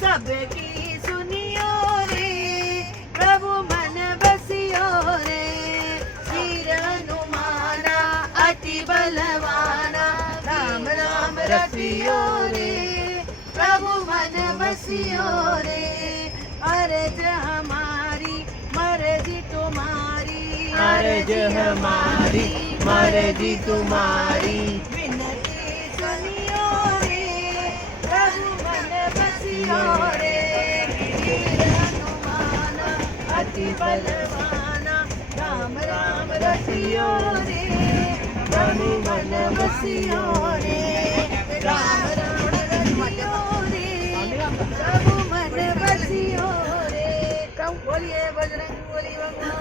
सबकी सुनियो रे प्रभु मन बसियो रे वीर हनुमाना अति बलवाना राम राम रसियो रे प्रभु मन बसियो रे अर्ज हमारी मर्जी तुम्हारी अर्ज हमारी मर्जी तुम्हारी विनती सुनियो रे प्रभु मन बसियो रे वीर हनुमाना अति बलवाना राम राम रसियो रे प्रभु मन बसियो रे राम राम रसियो रे प्रभु मन बसियो रे कम बोलिए बजरंग बली भगवान